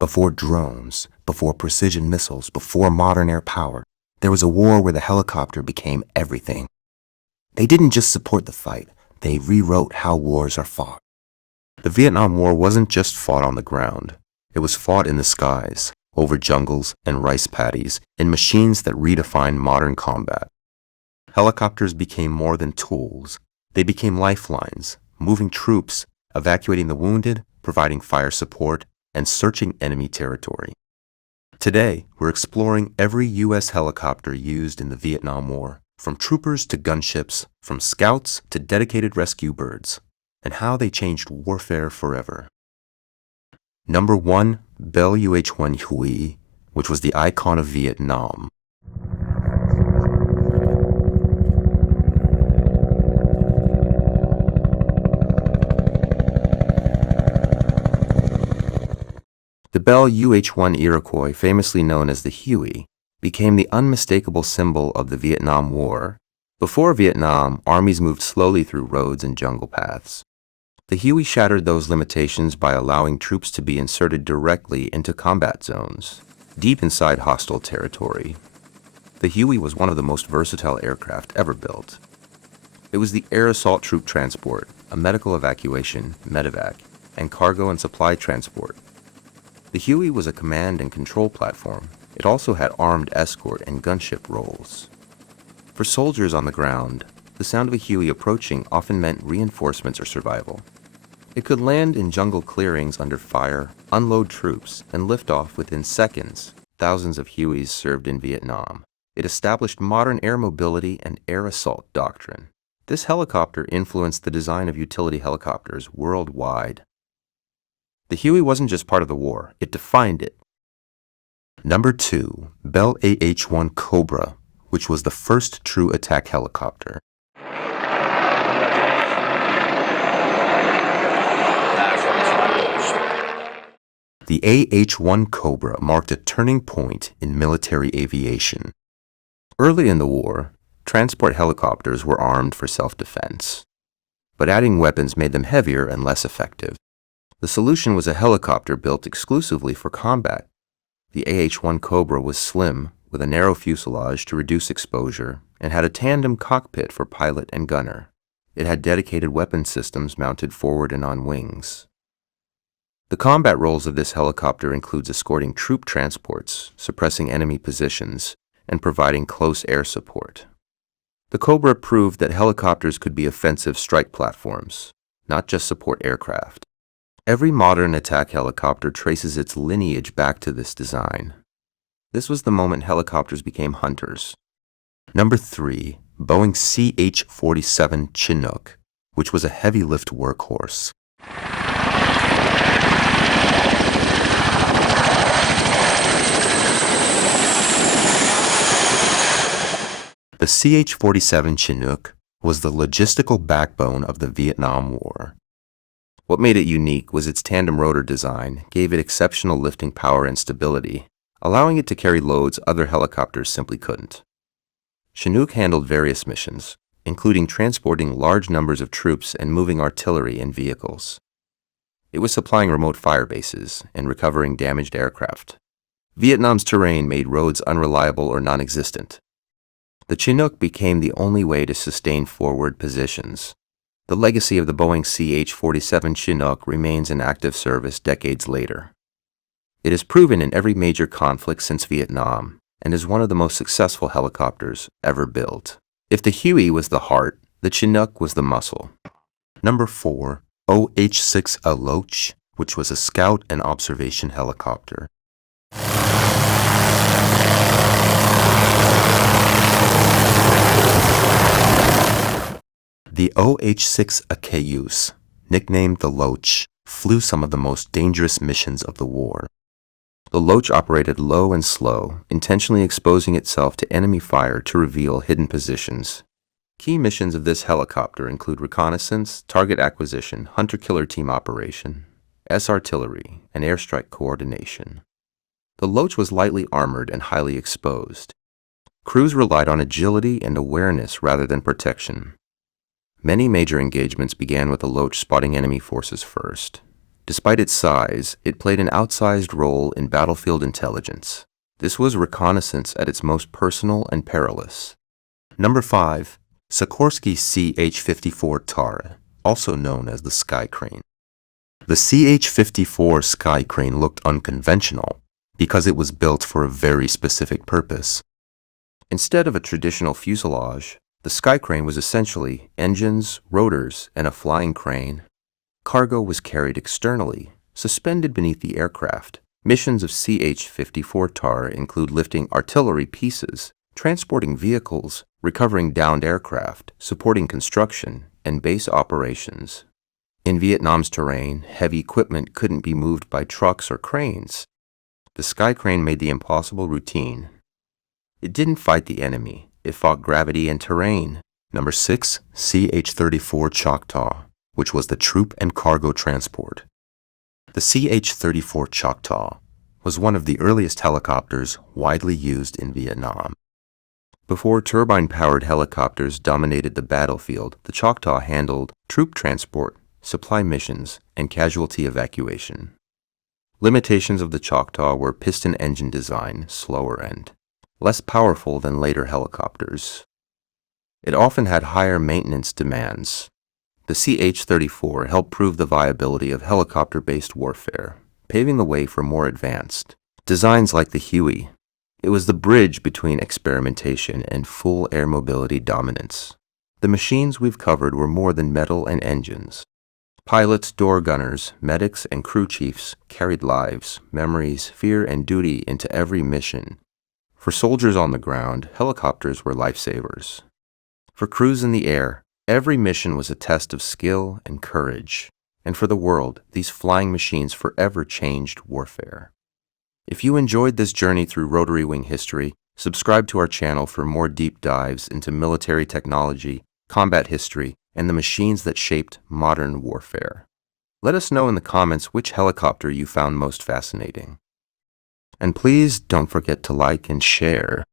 Before drones, before precision missiles, before modern air power, there was a war where the helicopter became everything. They didn't just support the fight, they rewrote how wars are fought. The Vietnam War wasn't just fought on the ground. It was fought in the skies, over jungles and rice paddies, in machines that redefined modern combat. Helicopters became more than tools. They became lifelines, moving troops, evacuating the wounded, providing fire support, and searching enemy territory. Today, we're exploring every U.S. helicopter used in the Vietnam War, from troopers to gunships, from scouts to dedicated rescue birds, and how they changed warfare forever. Number 1, Bell UH-1 Huey, which was the icon of Vietnam. The Bell UH-1 Iroquois, famously known as the Huey, became the unmistakable symbol of the Vietnam War. Before Vietnam, armies moved slowly through roads and jungle paths. The Huey shattered those limitations by allowing troops to be inserted directly into combat zones, deep inside hostile territory. The Huey was one of the most versatile aircraft ever built. It was the air assault troop transport, a medical evacuation, medevac, and cargo and supply transport. The Huey was a command and control platform. It also had armed escort and gunship roles. For soldiers on the ground, the sound of a Huey approaching often meant reinforcements or survival. It could land in jungle clearings under fire, unload troops, and lift off within seconds. Thousands of Hueys served in Vietnam. It established modern air mobility and air assault doctrine. This helicopter influenced the design of utility helicopters worldwide. The Huey wasn't just part of the war, it defined it. Number 2, Bell AH-1 Cobra, which was the first true attack helicopter. The AH-1 Cobra marked a turning point in military aviation. Early in the war, transport helicopters were armed for self-defense, but adding weapons made them heavier and less effective. The solution was a helicopter built exclusively for combat. The AH-1 Cobra was slim, with a narrow fuselage to reduce exposure, and had a tandem cockpit for pilot and gunner. It had dedicated weapon systems mounted forward and on wings. The combat roles of this helicopter includes escorting troop transports, suppressing enemy positions, and providing close air support. The Cobra proved that helicopters could be offensive strike platforms, not just support aircraft. Every modern attack helicopter traces its lineage back to this design. This was the moment helicopters became hunters. Number 3, Boeing CH-47 Chinook, which was a heavy-lift workhorse. The CH-47 Chinook was the logistical backbone of the Vietnam War. What made it unique was its tandem rotor design gave it exceptional lifting power and stability, allowing it to carry loads other helicopters simply couldn't. Chinook handled various missions, including transporting large numbers of troops and moving artillery and vehicles. It was supplying remote fire bases and recovering damaged aircraft. Vietnam's terrain made roads unreliable or non-existent. The Chinook became the only way to sustain forward positions. The legacy of the Boeing CH-47 Chinook remains in active service decades later. It is proven in every major conflict since Vietnam and is one of the most successful helicopters ever built. If the Huey was the heart, the Chinook was the muscle. Number 4, OH-6 Aloch, which was a scout and observation helicopter. The OH-6 Cayuse, nicknamed the Loach, flew some of the most dangerous missions of the war. The Loach operated low and slow, intentionally exposing itself to enemy fire to reveal hidden positions. Key missions of this helicopter include reconnaissance, target acquisition, hunter-killer team operation, S-artillery, and airstrike coordination. The Loach was lightly armored and highly exposed. Crews relied on agility and awareness rather than protection. Many major engagements began with the Loach spotting enemy forces first. Despite its size, it played an outsized role in battlefield intelligence. This was reconnaissance at its most personal and perilous. Number 5. Sikorsky CH-54 TAR, also known as the Sky Crane. The CH-54 Sky Crane looked unconventional because it was built for a very specific purpose. Instead of a traditional fuselage, the Sky Crane was essentially engines, rotors, and a flying crane. Cargo was carried externally, suspended beneath the aircraft. Missions of CH-54 TAR include lifting artillery pieces, transporting vehicles, recovering downed aircraft, supporting construction, and base operations. In Vietnam's terrain, heavy equipment couldn't be moved by trucks or cranes. The Sky Crane made the impossible routine. It didn't fight the enemy, it fought gravity and terrain. Number 6. CH-34 Choctaw, which was the troop and cargo transport. The CH-34 Choctaw was one of the earliest helicopters widely used in Vietnam. Before turbine-powered helicopters dominated the battlefield, the Choctaw handled troop transport, supply missions, and casualty evacuation. Limitations of the Choctaw were piston engine design, slower end, less powerful than later helicopters. It often had higher maintenance demands. The CH-34 helped prove the viability of helicopter-based warfare, paving the way for more advanced designs like the Huey. It was the bridge between experimentation and full air mobility dominance. The machines we've covered were more than metal and engines. Pilots, door gunners, medics, and crew chiefs carried lives, memories, fear, and duty into every mission. For soldiers on the ground, helicopters were lifesavers. For crews in the air, every mission was a test of skill and courage. And for the world, these flying machines forever changed warfare. If you enjoyed this journey through rotary wing history, subscribe to our channel for more deep dives into military technology, combat history, and the machines that shaped modern warfare. Let us know in the comments which helicopter you found most fascinating. And please don't forget to like and share.